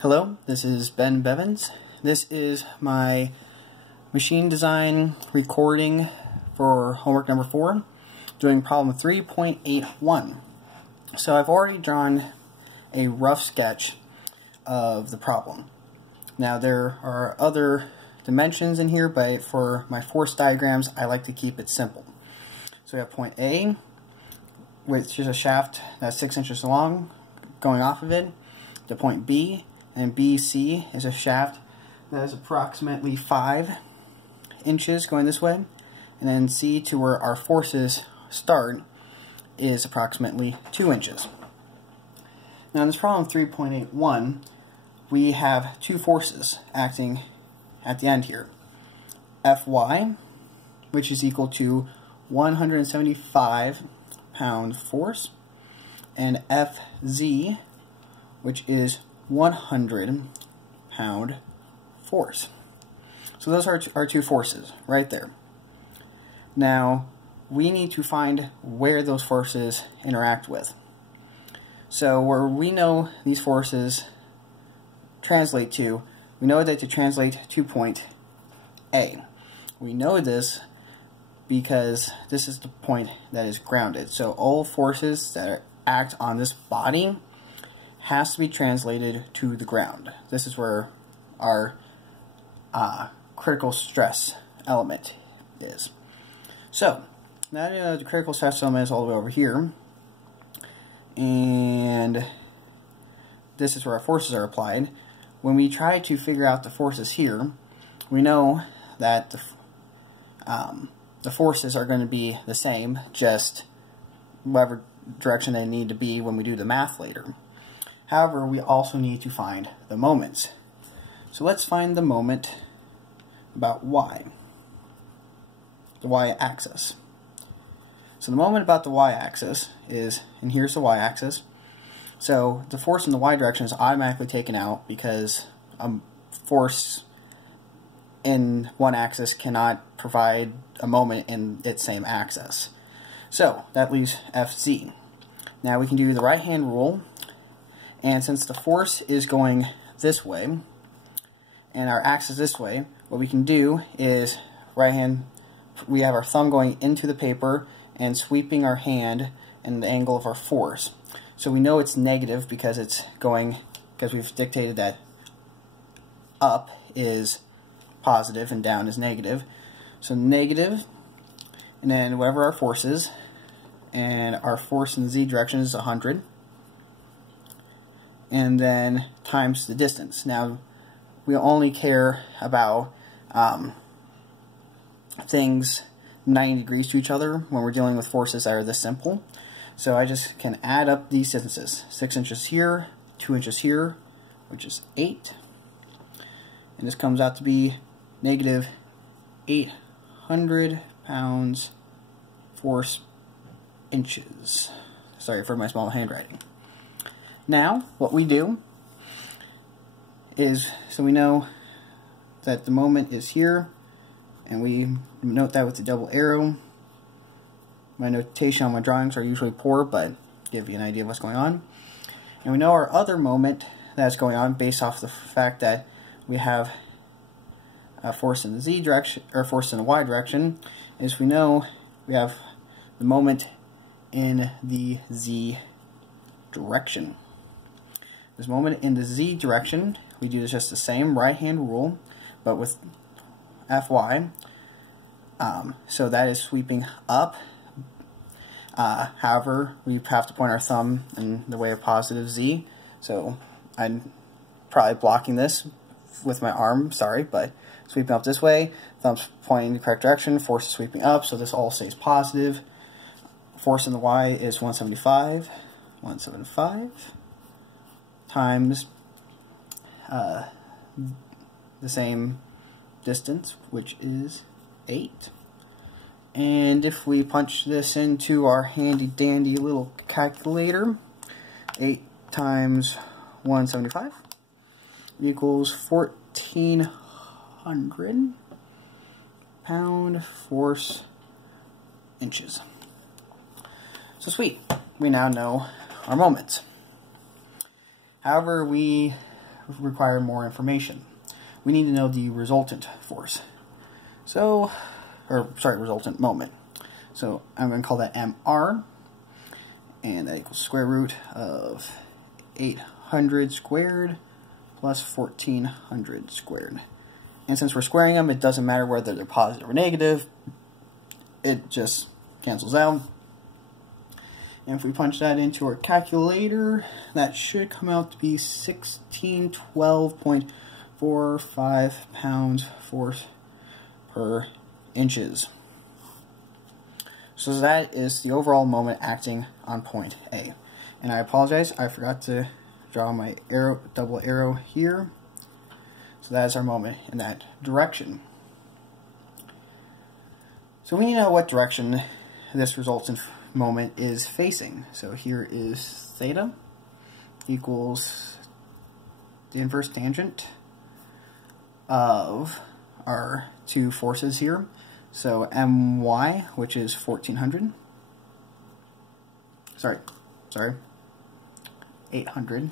Hello, this is Ben Bevins. This is my machine design recording for homework number 4, doing problem 3.81. So I've already drawn a rough sketch of the problem. Now there are other dimensions in here, but for my force diagrams I like to keep it simple. So we have point A, which is a shaft that's 6 inches long going off of it, to point B, and BC is a shaft that is approximately 5 inches going this way, and then C to where our forces start is approximately 2 inches. Now in this problem 3.81, we have two forces acting at the end here. Fy, which is equal to 175 pound force, and Fz, which is 100 pound force. So those are our two forces right there. Now we need to find where those forces interact with. So where we know these forces translate to, we know that to translate to point A. We know this because this is the point that is grounded. So all forces that act on this body has to be translated to the ground. This is where our critical stress element is. So now the critical stress element is all the way over here, and this is where our forces are applied. When we try to figure out the forces here, we know that the forces are going to be the same, just whatever direction they need to be when we do the math later. However, we also need to find the moments. So let's find the moment about y, the y-axis. So the moment about the y-axis is, and here's the y-axis, so the force in the y direction is automatically taken out because a force in one axis cannot provide a moment in its same axis. So that leaves Fz. Now we can do the right hand rule, and since the force is going this way and our axis this way, what we can do is right hand, we have our thumb going into the paper and sweeping our hand in the angle of our force. So we know it's negative because it's going, because we've dictated that up is positive and down is negative. So negative, and then whatever our force is, and our force in the z direction is 100, and then times the distance. Now we only care about things 90 degrees to each other when we're dealing with forces that are this simple. So I just can add up these distances. 6 inches here, 2 inches here, which is 8. And this comes out to be negative 800 pounds force inches. Sorry for my small handwriting. Now, what we do is, so we know that the moment is here, and we note that with the double arrow. My notation on my drawings are usually poor, but give you an idea of what's going on. And we know our other moment that's going on based off the fact that we have a force in the z direction, or force in the y direction, is we know we have the moment in the z direction. This moment in the z direction, we do just the same right hand rule, but with Fy. So that is sweeping up. However, we have to point our thumb in the way of positive z. So I'm probably blocking this with my arm, sorry, but sweeping up this way, thumb's pointing in the correct direction, force is sweeping up, so this all stays positive. Force in the y is 175 times the same distance, which is 8. And if we punch this into our handy dandy little calculator, 8 times 175 equals 1400 pound force inches. So sweet, we now know our moments. However, we require more information. We need to know the resultant force. So, resultant moment. So I'm going to call that MR, and that equals square root of 800 squared plus 1400 squared. And since we're squaring them, it doesn't matter whether they're positive or negative. It just cancels out. And if we punch that into our calculator, that should come out to be 1612.45 pounds force per inches. So that is the overall moment acting on point A. And I apologize, I forgot to draw my arrow, double arrow here. So that is our moment in that direction. So we need to know what direction this resultant moment is facing. So here is theta equals the inverse tangent of our two forces here. So my, which is 1400, sorry, 800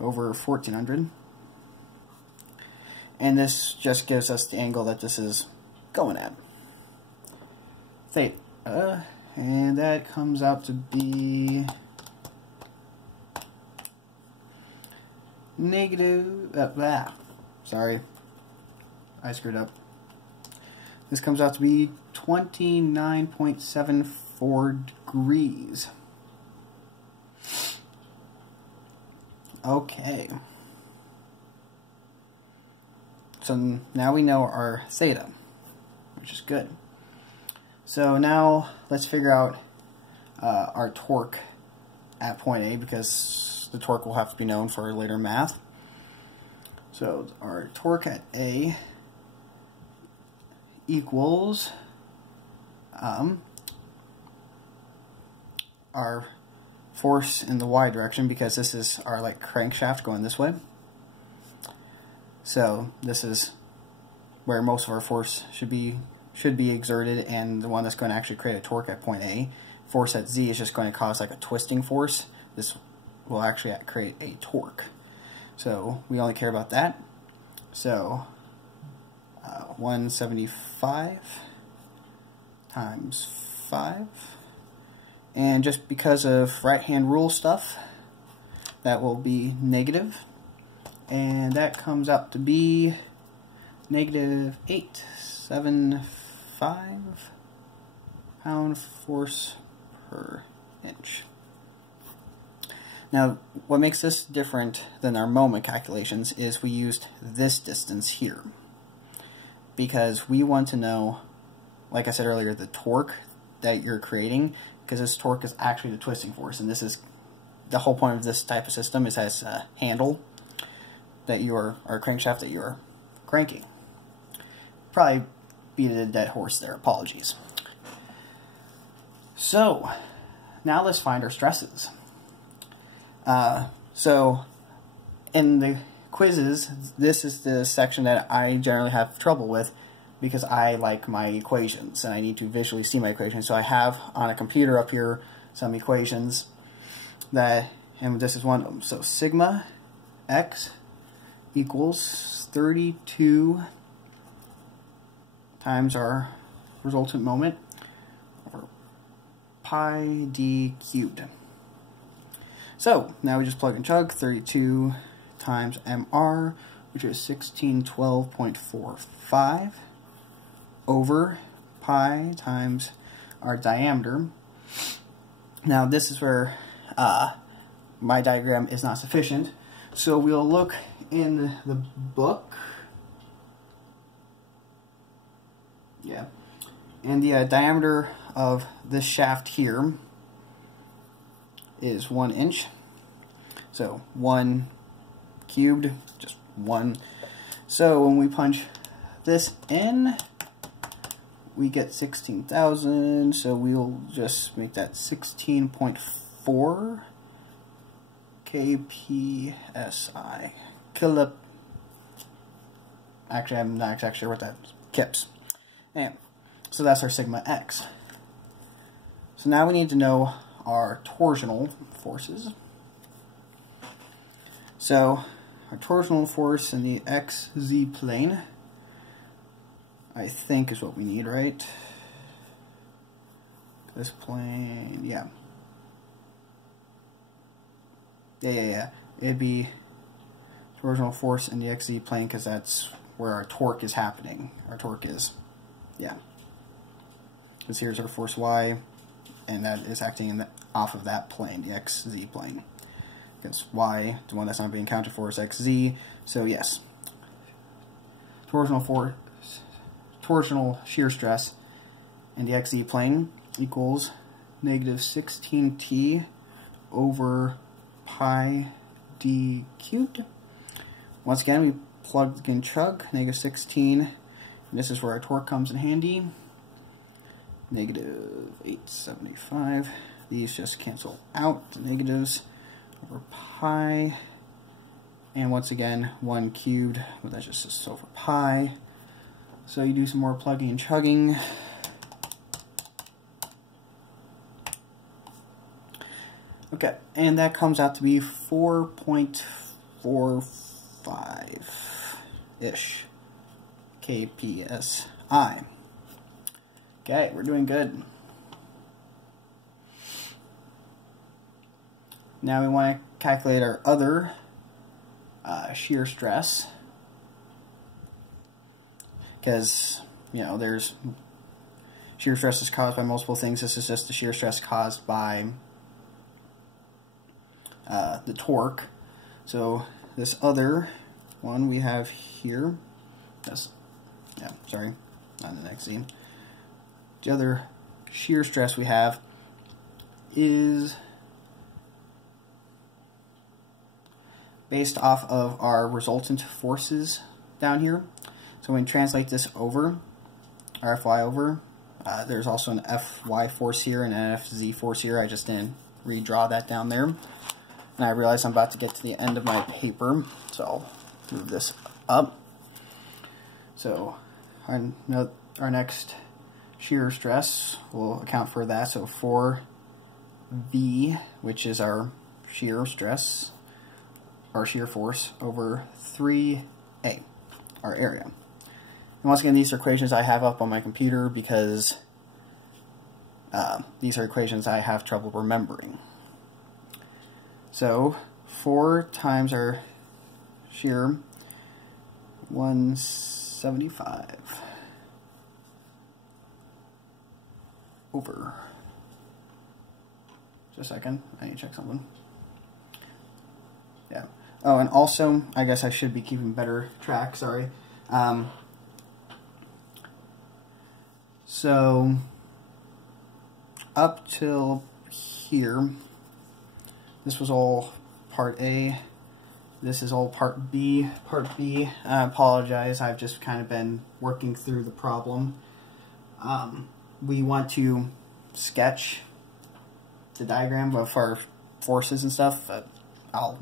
over 1400, and this just gives us the angle that this is going at, theta, and that comes out to be negative, sorry, I screwed up. This comes out to be 29.74 degrees. Okay. So now we know our theta, which is good. So now let's figure out our torque at point A, because the torque will have to be known for later math. So our torque at A equals our force in the y direction, because this is our crankshaft going this way. So this is where most of our force should be exerted, and the one that's going to actually create a torque at point A. Force at Z is just going to cause a twisting force. This will actually create a torque. So we only care about that. So 175 times 5. And just because of right-hand rule stuff, that will be negative. And that comes out to be negative 875 pound force per inch. Now, what makes this different than our moment calculations is we used this distance here, because we want to know, like I said earlier, the torque that you're creating, because this torque is actually the twisting force, and this is the whole point of this type of system, is as a handle that you are, or a crankshaft that you are cranking. Probably beat a dead horse there, apologies. So, now let's find our stresses. So, in the quizzes, this is the section that I generally have trouble with, because I like my equations, and I need to visually see my equations. So I have on a computer up here some equations that, and this is one of them. So sigma x equals 32 times our resultant moment over pi d cubed. So now we just plug and chug 32 times mr, which is 1612.45 over pi times our diameter. Now this is where my diagram is not sufficient, so we'll look in the book. Yeah, and the diameter of this shaft here is 1 inch. So 1 cubed, just 1. So when we punch this in, we get 16,000, so we'll just make that 16.4 kpsi. Actually, I'm not exactly sure what that is. Kips. Anyway, so that's our sigma x. So now we need to know our torsional forces. So our torsional force in the XZ plane, I think, is what we need, right? This plane, yeah. It'd be torsional force in the XZ plane because that's where our torque is happening. Our torque is, yeah. Because here's our force Y, and that is acting off of that plane, the XZ plane. Because Y, the one that's not being counted for, is XZ. So yes, torsional force, torsional shear stress in the XZ plane equals negative 16t over pi d cubed. Once again, we plug and chug, negative 16, and this is where our torque comes in handy. Negative 875. These just cancel out, the negatives, over pi, and once again, 1 cubed, well, that's just over pi. So you do some more plugging and chugging. Okay, and that comes out to be 4.45-ish kpsi. Okay, we're doing good. Now we want to calculate our other shear stress, because, you know, there's shear stress is caused by multiple things. This is just the shear stress caused by the torque. So this other one we have here, sorry, not the next scene. The other shear stress we have is based off of our resultant forces down here. So when we translate this over, our Fy over, there's also an Fy force here and an Fz force here. I just didn't redraw that down there. And I realize I'm about to get to the end of my paper, so I'll move this up. So our next shear stress will account for that. So 4V, which is our shear stress, our shear force, over 3A, our area. And once again, these are equations I have up on my computer because these are equations I have trouble remembering. So 4 times our shear, 175 over, just a second, I need to check something. Yeah. Oh, and also, I guess I should be keeping better track, sorry. So, up till here, this was all part A. This is all part B. Part B, I apologize, I've just kind of been working through the problem. We want to sketch the diagram of our forces and stuff. I'll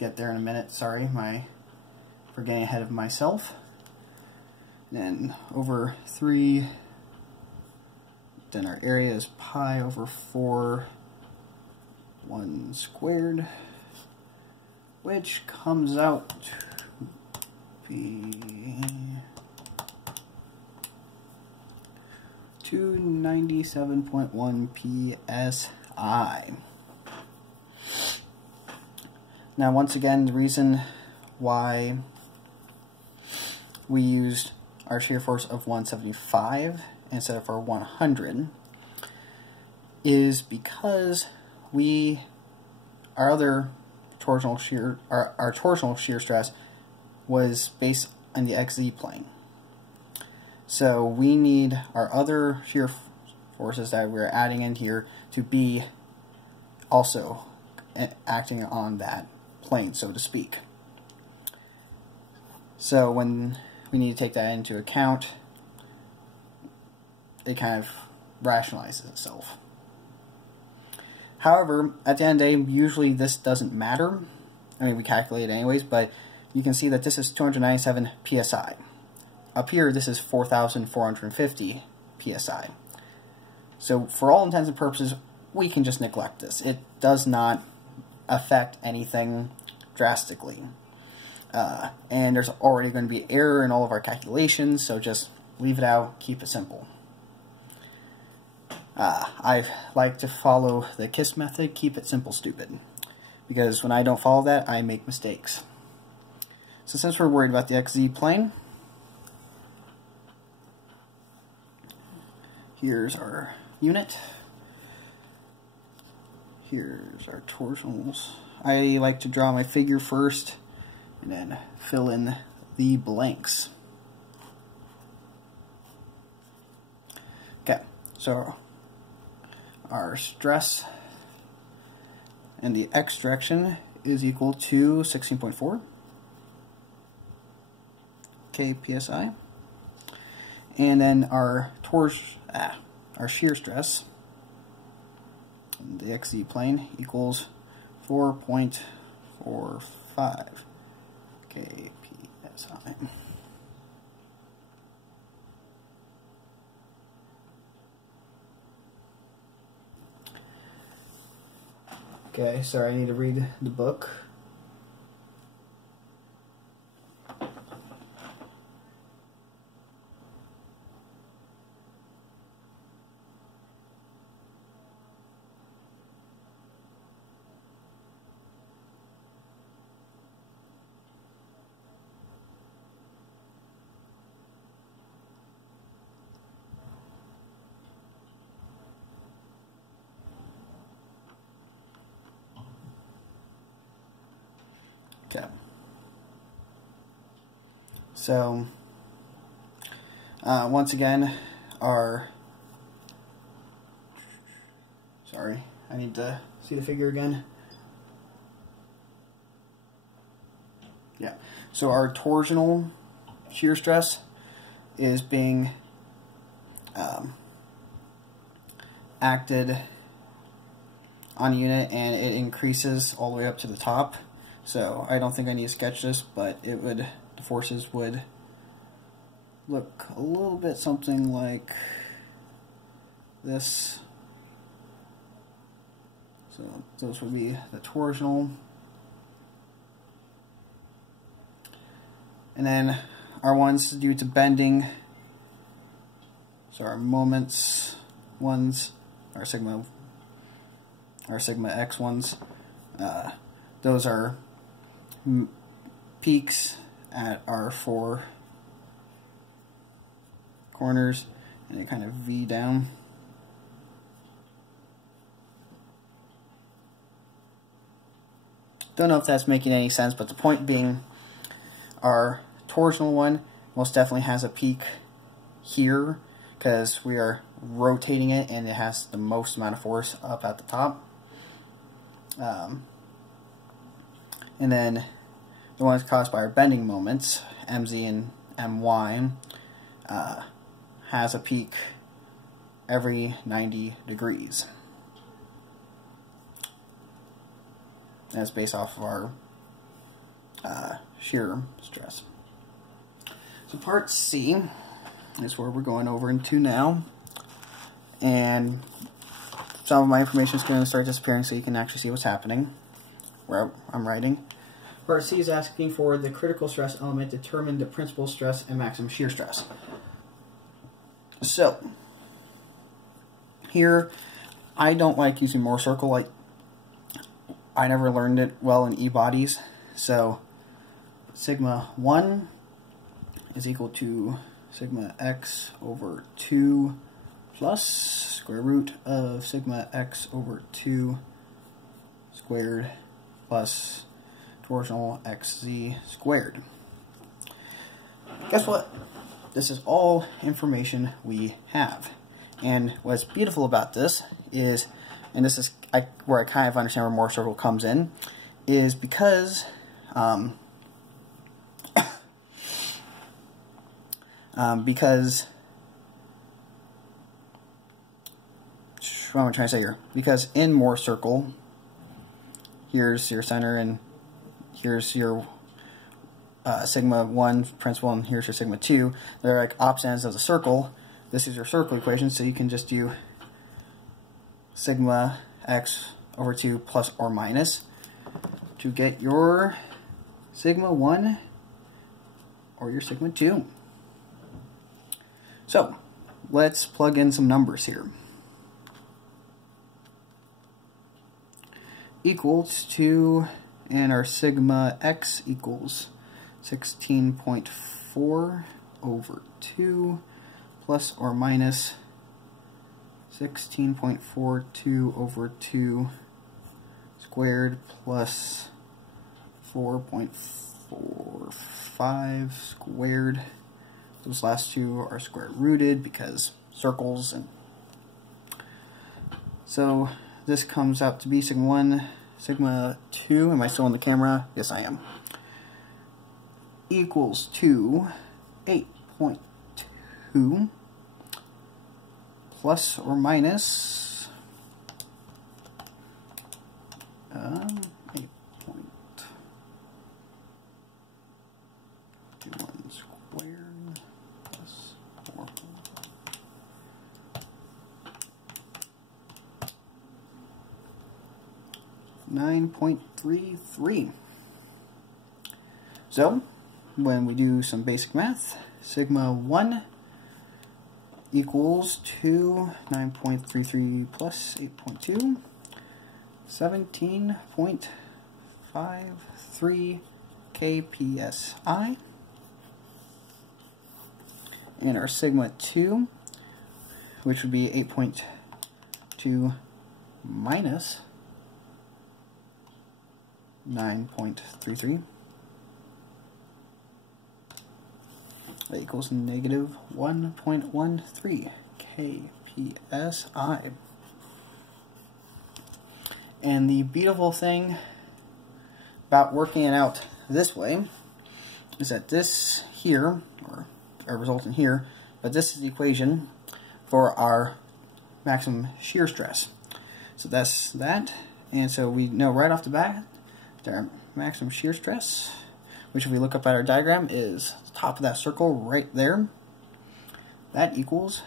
get there in a minute, sorry, for getting ahead of myself. Then over 3, then our area is pi over 4, 1 squared, which comes out to be 297.1 psi. Now, once again, the reason why we used our shear force of 175 instead of our 100 is because our other torsional shear, our torsional shear stress was based on the XZ plane. So we need our other shear forces that we're adding in here to be also acting on that plane, so to speak. So when we need to take that into account, it kind of rationalizes itself. However, at the end of the day, usually this doesn't matter. I mean, we calculate it anyways, but you can see that this is 297 psi. Up here, this is 4,450 psi. So for all intents and purposes, we can just neglect this. It does not affect anything drastically. And there's already going to be error in all of our calculations, so just leave it out, keep it simple. I like to follow the KISS method, keep it simple, stupid. Because when I don't follow that, I make mistakes. So since we're worried about the XZ plane, here's our unit. Here's our torsionals. I like to draw my figure first and then fill in the blanks. Okay, so our stress in the x direction is equal to 16.4 kpsi, and then our shear stress in the xz plane equals 4.45 kpsi. Okay, sorry, I need to read the book. Okay. So, once again, sorry, I need to see the figure again. Yeah, so our torsional shear stress is being acted on a unit, and it increases all the way up to the top. So I don't think I need to sketch this, but it would, the forces would look a little bit something like this. So those would be the torsional. And then our ones due to bending, so our moments ones, our sigma x ones, those are peaks at our 4 corners, and they kind of V down. Don't know if that's making any sense, but the point being, our torsional one most definitely has a peak here because we are rotating it, and it has the most amount of force up at the top. And then the ones caused by our bending moments, MZ and MY, has a peak every 90 degrees. That's based off of our shear stress. So part C is where we're going over into now, and some of my information is going to start disappearing so you can actually see what's happening where I'm writing. Part C is asking for the critical stress element, determine the principal stress and maximum shear stress. So, here, I don't like using Mohr circle. Like, I never learned it well in E-bodies. So, sigma 1 is equal to sigma x over 2 plus square root of sigma x over 2 squared plus torsional xz squared. Guess what? This is all information we have. And what's beautiful about this is, and this is where I kind of understand where Mohr circle comes in, is because because what am I trying to say here? Because in Mohr circle, here's your center, and here's your sigma 1 principal, and here's your sigma 2. They're like opposite ends of the circle. This is your circle equation, so you can just do sigma x over 2 plus or minus to get your sigma 1 or your sigma 2. So let's plug in some numbers here. Equals to, and our sigma x equals 16.4 over 2 plus or minus 16.42 over 2 squared plus 4.45 squared. Those last two are square rooted because circles, and so this comes out to be sigma 1, sigma 2. Am I still on the camera? Yes, I am. Equals to 8.2 plus or minus 8.21 squared plus 4. 9.33. So when we do some basic math, sigma 1 equals to 9.33 plus 8.2, 17.53 kpsi. And our sigma 2, which would be 8.2 minus 9.33, that equals negative 1.13 kpsi. And the beautiful thing about working it out this way is that this here, or our resultant here, but this is the equation for our maximum shear stress. So that's that, and so we know right off the bat that our maximum shear stress, which if we look up at our diagram is the top of that circle right there, that equals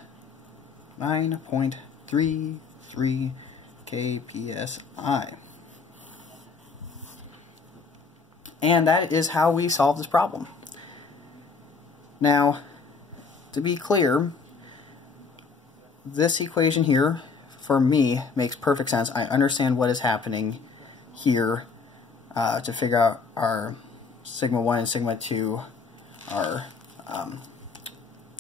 9.33 kpsi. And that is how we solve this problem. Now, to be clear, this equation here, for me, makes perfect sense. I understand what is happening here to figure out our sigma 1 and sigma 2 are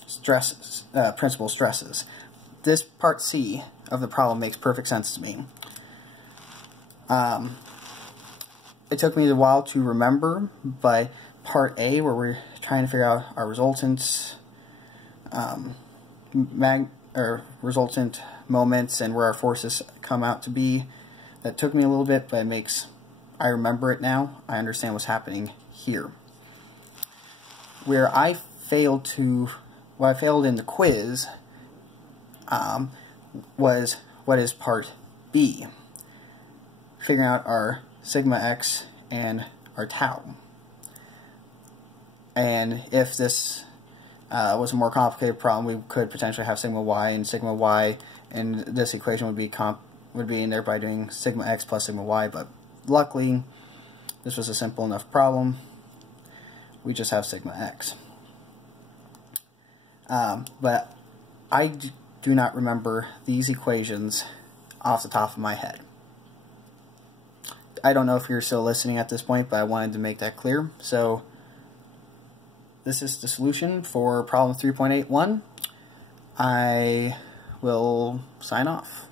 stresses, principal stresses. This part C of the problem makes perfect sense to me. It took me a while to remember, but part A, where we're trying to figure out our resultant resultant moments and where our forces come out to be, that took me a little bit, but I remember it now. I understand what's happening here. Where I failed in the quiz was what is part B, figuring out our sigma x and our tau. And if this was a more complicated problem, we could potentially have sigma y, and this equation would be in there by doing sigma x plus sigma y. But luckily, this was a simple enough problem. We just have sigma x. But I do not remember these equations off the top of my head. I don't know if you're still listening at this point, but I wanted to make that clear. So this is the solution for problem 3.81. I will sign off.